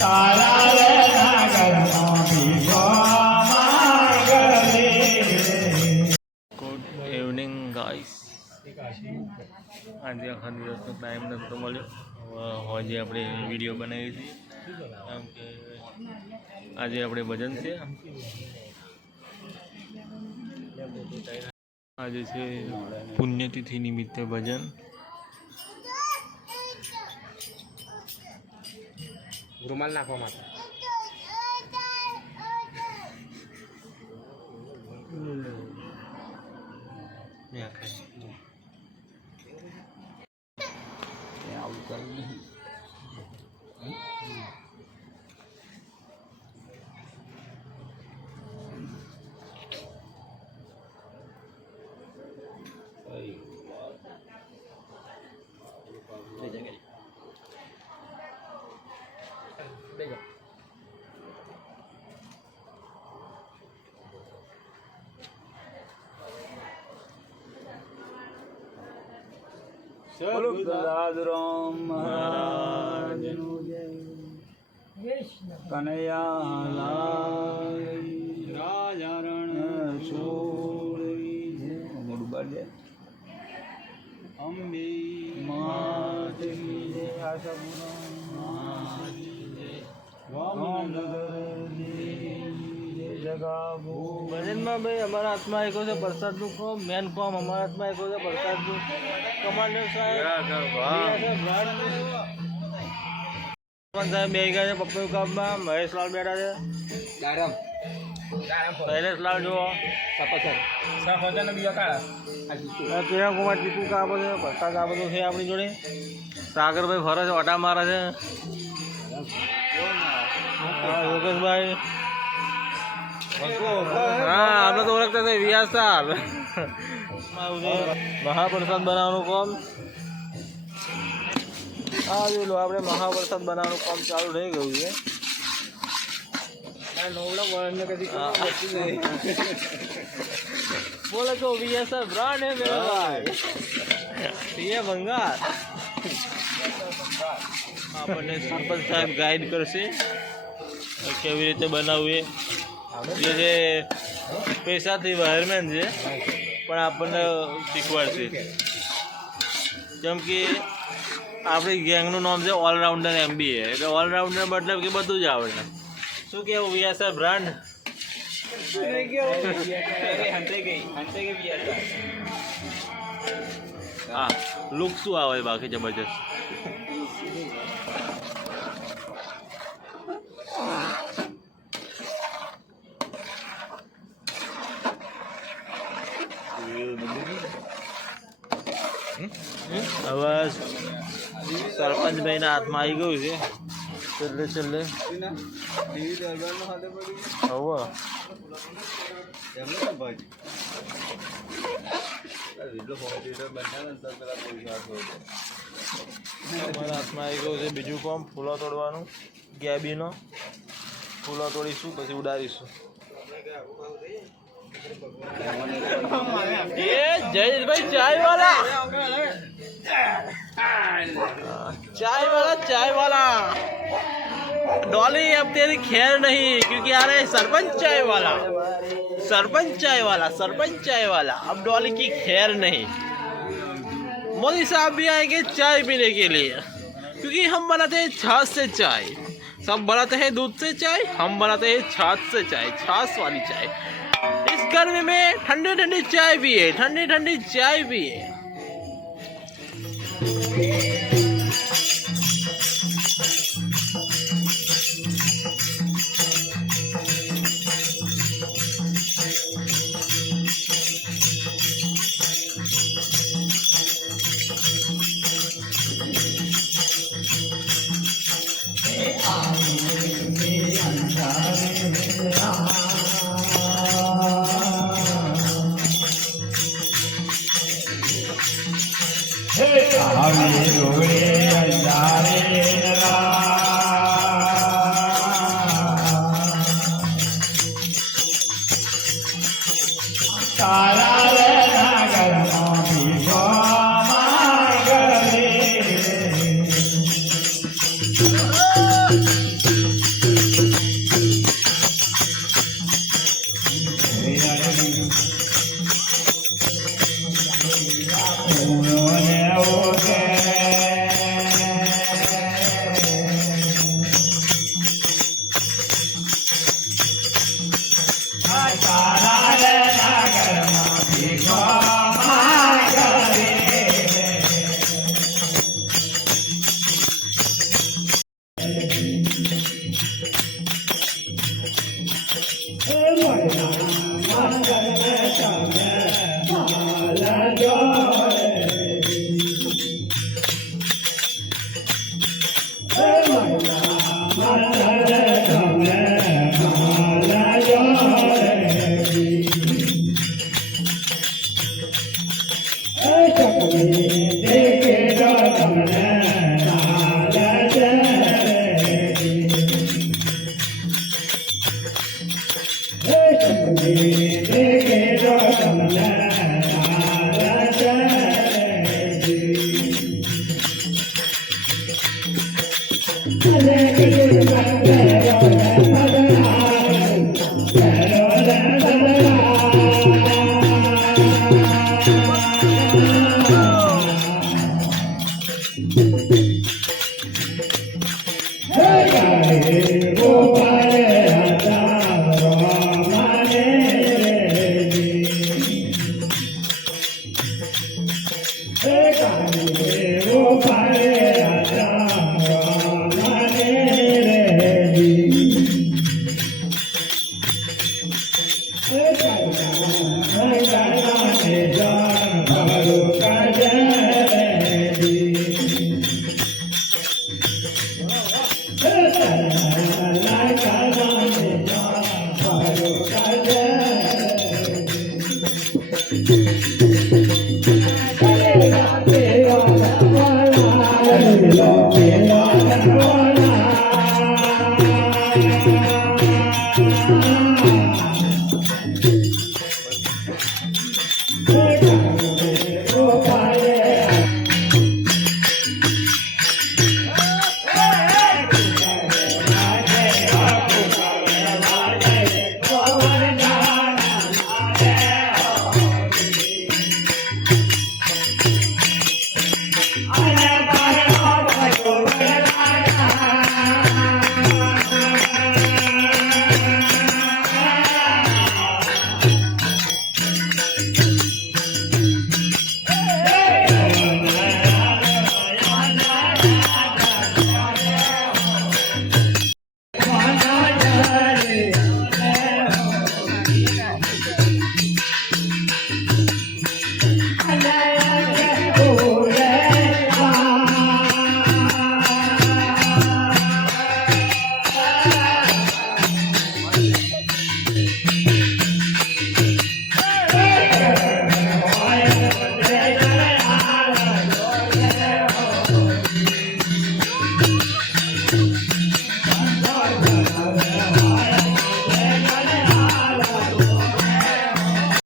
Good evening guys. આજે આખા દિવસનો ટાઈમ નહોતો મળ્યો. આજે આપણે વિડીયો બનાવી હતી કેમ કે આજે આપણે ભજન છે. આજે છે પુણ્યતિથિ નિમિત્તે ભજન. રૂમાલ નાખવા માટે દાદરામ મહારાજનું જય. કનૈયા લાલ રાજારણ છોડવી જય. મોડું બાર જય. અંબે માતની જય. ભજનમાં ભાઈ અમારા હાથમાં એક છે પ્રસાદનું કોમ. મેન કોમ અમારા હાથમાં એક છે પ્રસાદનું. કમાન્ડર સાહેબ બે ગયા છે પપ્પા કામમાં. મહેશલાલ બેઠા છે. શૈલેષલાલ જુઓ. કિરણ કુમાર ચીકુ કાપે છે. પ્રસાદ આ બધું છે આપણી જોડે. સાગરભાઈ ફરે છે, ઓટા મારે છે. યોગેશભાઈ હા આપણે તો ઓળખતા છે વ્યાસ સાહેબ. મહાપ્રસાદ બનાવવાનું કામ હા જોઈ લો. આપણે મહાપ્રસાદ બનાવવાનું કામ ચાલુ થઈ ગયું છે. બોલે તો વ્યાસ બ્રાન્ડ હે મેરા ભાઈ. ये भंगार આપણને સરપંચ સાહેબ ગાઈડ કરશે કેવી રીતે બનાવવું. જે છે પૈસાથી વાયરમેન છે પણ આપણને શીખવાડશે. જેમ કે આપણી ગેંગનું નામ છે ઓલરાઉન્ડર MBA. એટલે ઓલરાઉન્ડર મતલબ કે બધું જ આવડે. શું કહેવું VSR બ્રાન્ડ? હા લુક શું આવે બાકી જબરજસ્ત. હવે સરપંચભાઈના હાથમાં આવી ગયું છે. છેલ્લે અમારા હાથમાં આવી ગયું છે બીજું કામ. ફૂલો તોડવાનું. ગેબીનો ફૂલો તોડીશું પછી ઉડાડીશું. जयेश चाय वाला चाय वाला डॉली अब तेरी खैर नहीं क्योंकि आ रहे सरपंच चाय वाला अब डॉली की खैर नहीं. मोदी साहब भी आएंगे चाय पीने के लिए क्योंकि हम बनाते हैं छाछ से चाय. सब बनाते हैं दूध से चाय, हम बनाते हैं छाछ से चाय. छाछ वाली चाय. इस गर्मी में ठंडी ठंडी चाय पिए. Hey,